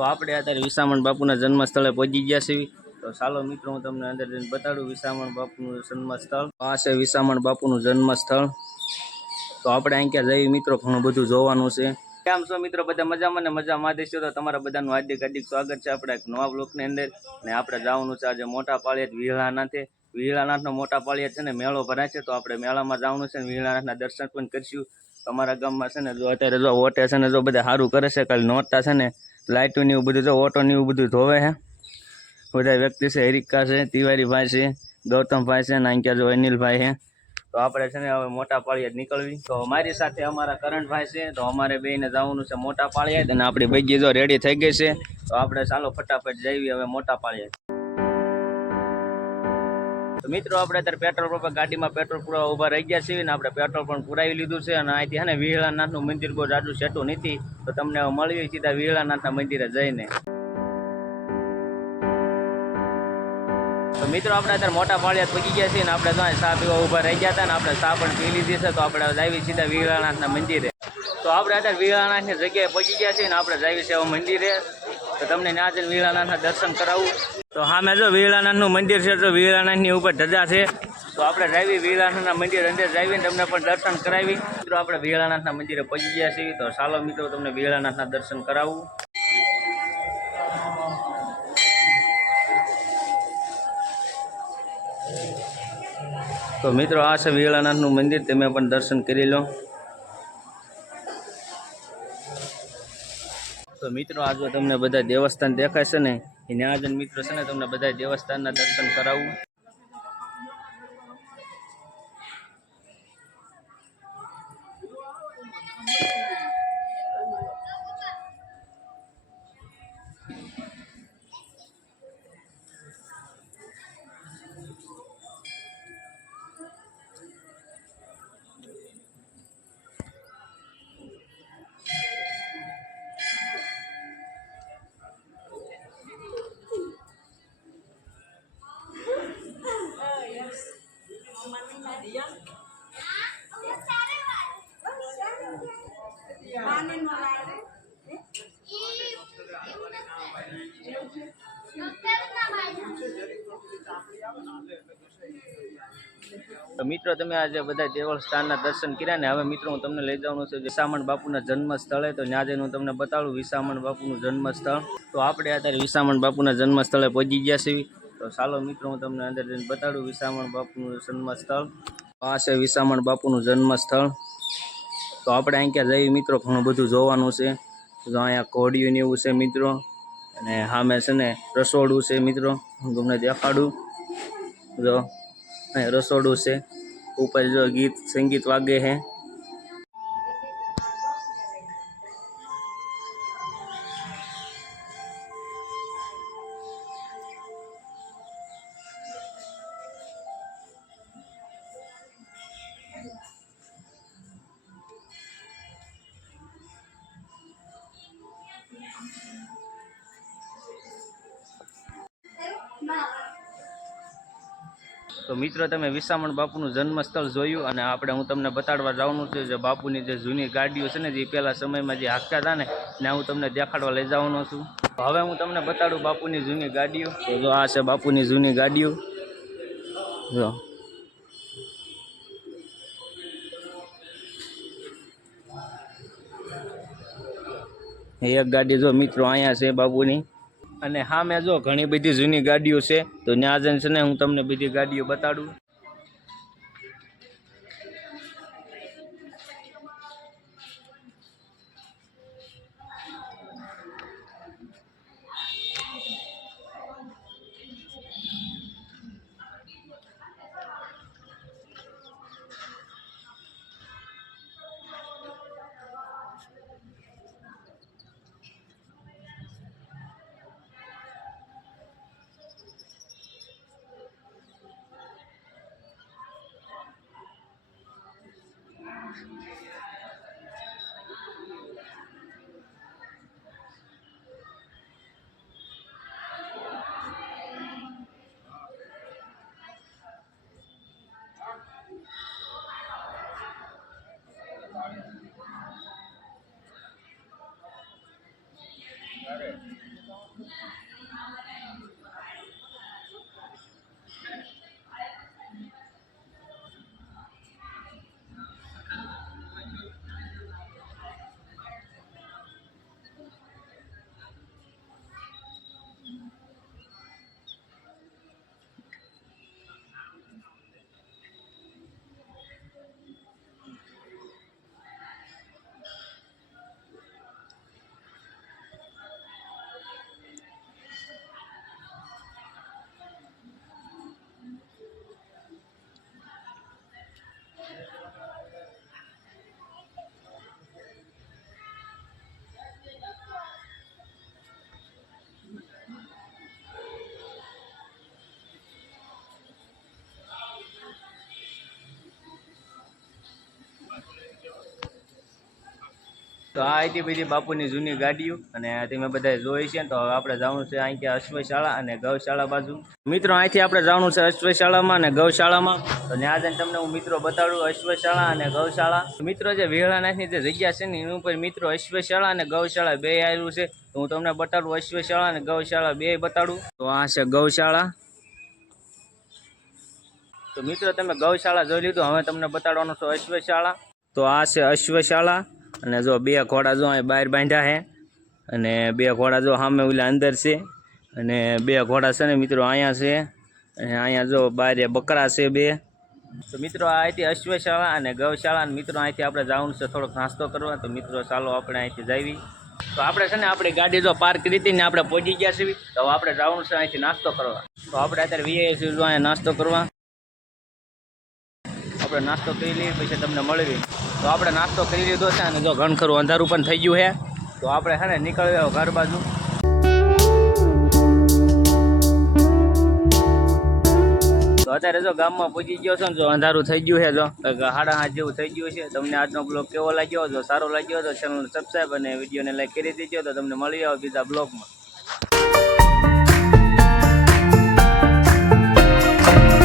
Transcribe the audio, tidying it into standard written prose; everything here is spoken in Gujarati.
તો આપણે અત્યારે વિસામણ બાપુના જન્મ સ્થળે પહોંચી ગયા છીએ। તો ચાલો મિત્રો હું તમને અંદર જઈને બતાડું વિસામણ બાપુનું જન્મ સ્થળ। આ છે વિસામણ બાપુનું જન્મ સ્થળ। તો આપણે અહીં ક્યાં જઈએ મિત્રો, ઘણું બધું જોવાનું છે। કેમ છો મિત્રો, બધા મજામાં ને મજામાં દેશો? તો તમારા બધાનું હાર્દિક સ્વાગત છે આપણે એક નવા બ્લોકની અંદર। ને આપણે જવાનું છે આજે મોટા પાળિયાદ વિહળાનાથે। વિહળાનાથનો મોટા પાળિયાદ છે ને મેળો ભરાય છે, તો આપણે મેળામાં જવાનું છે, વિહળાનાથના દર્શન પણ કરીશું। તમારા ગામમાં છે ને જો અત્યારે જો ઓટે છે ને જો બધા સારું કરે છે, કાલે નોરતા છે ને લાઇટો ને એવું બધું જો ઓટો ને એવું બધું ધોવે છે બધા વ્યક્તિ છે। હરિકા છે, તિવારીભાઈ છે, ગૌતમભાઈ છે, નાંક્યા જો અનિલભાઈ છે। તો આપણે છે ને હવે મોટા પાળિયાદ નીકળવી। તો મારી સાથે અમારા કરણભાઈ છે, તો અમારે બેને જવાનું છે મોટા પાળિયાદ। અને આપણી બગી જો રેડી થઈ ગઈ છે, તો આપણે ચાલો ફટાફટ જઈએ હવે મોટા પાળિયાદ। તો મિત્રો આપણે અત્યારે પેટ્રોલ પંપ ગાડીમાં પેટ્રોલ પૂરા ઊભા રહી ગયા છીએ ને આપણે પેટ્રોલ પણ પુરાવી લીધું છે। અને અહીંથી છે ને વિહળાનાથનું મંદિર બહુ જાજુ સેટું નથી, તો તમને મળીએ સીધા વિહળાનાથના મંદિરે જઈને। તો મિત્રો આપણે અત્યારે મોટા પાળિયાદ પહોંચી ગયા છીએ ને આપણે તો ચા પીવા ઊભા રહી ગયા હતા ને આપણે ચા પણ પી લીધી છે। તો આપણે જાવી સીધા વિહળાનાથના મંદિરે। તો આપણે અત્યારે વિહળાનાથની જગ્યાએ પહોંચી ગયા છીએ ને આપણે જાવી છે મંદિરે। તો તમને ત્યાં જઈને વિહળાનાથના દર્શન કરાવું। તો હા મેં જો વિહળાનાથનું મંદિર છે, તો વિહળાનાથની ઉપર ધજા છે, તો આપણે જાવી વિહળાનાથના મંદિર અંદર જાવીને તમને પણ દર્શન કરાવી। મિત્રો આપણે વિહળાનાથના મંદિરે પહોંચી ગયા છીએ, તો ચાલો મિત્રો તમને વિહળાનાથના દર્શન કરાવું। તો મિત્રો આ છે વિહળાનાથનું મંદિર, તમે પણ દર્શન કરી લો। તો મિત્રો આ જો તમને બધા દેવસ્થાન દેખાય છે ને, એ ત્યાં જઈને મિત્રો છે ને તમને બધા દેવસ્થાનના દર્શન કરાવું। તો મિત્રો તમે આજે બધા દેવસ્થાનના દર્શન કર્યા ને, હવે મિત્રો હું તમને લઈ જવાનું છે વિસામણ બાપુના જન્મ સ્થળે। તો ત્યાં જઈને હું તમને બતાડું વિસામણ બાપુનું જન્મ સ્થળ। તો આપણે અત્યારે વિસામણ બાપુના જન્મ સ્થળે પહોંચી ગયા છીએ। તો ચાલો મિત્રો હું તમને અંદર જઈને બતાડું વિસામણ બાપુનું જન્મ સ્થળ। આ છે વિસામણ બાપુનું જન્મ સ્થળ। તો આપણે અહીં ક્યાં જઈએ મિત્રો, ઘણું બધું જોવાનું છે। તો અહીંયા ઘોડિયું ને એવું છે મિત્રો, અને સામે છે ને રસોડું છે મિત્રો, હું તમને દેખાડું। જો અહીં રસોડું છે, ઉપર જો ગીત સંગીત વાગે છે। તો મિત્રો તમે વિસામણ બાપુનું જન્મ સ્થળ જોયું, અને આપણે હું તમને બતાડવા જવાનું છું જે બાપુની જે જૂની ગાડીઓ છે ને, જે પહેલા સમયમાં જે હાંકતા હતા ને, ત્યાં હું તમને દેખાડવા લઈ જવાનો છું। તો હવે હું તમને બતાડું બાપુની જૂની ગાડીઓ। તો જો આ છે બાપુની જૂની ગાડીઓ। જો એક ગાડી જો મિત્રો અહીંયા છે બાપુની, અને હા મેં જો ઘણી બધી જૂની ગાડીઓ છે। તો ત્યાં જઈને છે ને હું તમને બધી ગાડીઓ બતાડું। તો આ હતી બધી બાપુની જૂની ગાડીઓ અને તમે બધા જોઈ છે. તો હવે આપણે જવાનું છે અહીં અશ્વશાળા અને ગૌશાળા બાજુ. મિત્રો અહીંથી આપણે જવાનું છે અશ્વશાળામાં અને ગૌશાળામાં. તો ત્યાં જઈને તમને હું મિત્રો બતાડું અશ્વશાળા અને ગૌશાળા. મિત્રો જે વેળાનાથની જે જગ્યા છે ને એની ઉપર મિત્રો અશ્વશાળા અને ગૌશાળા બે આવેલું છે. તો હું તમને બતાડું અશ્વશાળા અને ગૌશાળા બે બતાડું. તો આ છે ગૌશાળા. તો મિત્રો તમે ગૌશાળા જોઈ લીધું, હવે તમને બતાડવાનું છે અશ્વશાળા. તો આ છે અશ્વશાળા અને જો બે ઘોડા જો અહીં બહાર બાંધ્યા છે અને બે ઘોડા જો સામે ઓલા અંદર છે અને બે ઘોડા છે ને મિત્રો અહીંયા છે અને અહીંયા જો બહાર બકરા છે બે. તો મિત્રો આ હતી અશ્વશાળા અને ગૌશાળા. અને મિત્રો અહીંથી આપણે જવાનું છે થોડોક નાસ્તો કરવા. તો મિત્રો ચાલો આપણે અહીંથી જઈએ. તો આપણે છે ને આપણી ગાડી જો પાર્ક કરી હતી ને આપણે પહોંચી ગયા છીએ. તો આપણે જવાનું છે અહીંથી નાસ્તો કરવા. તો આપણે અત્યારે વીઆઈ જો અહીંયા નાસ્તો કરવા. આપણે નાસ્તો કરી લઈએ પછી તમને મળવી. તો આપણે નાસ્તો કરી લીધો છે અને જો ઘણ ખરું અંધારું પણ થઈ ગયું છે. તો આપણે છે ને નીકળ્યો ઘર બાજુ. તો અત્યારે જો ગામમાં પહોંચી ગયો છો ને જો અંધારું થઈ ગયું છે, જો 7:30 જેવું થઈ ગયું છે. તમને આજનો બ્લોગ કેવો લાગ્યો? જો સારો લાગ્યો તો ચેનલ સબસ્ક્રાઈબ અને વિડીયોને લાઈક કરી દેજો. તો તમને મળી આવો બીજા બ્લોગમાં.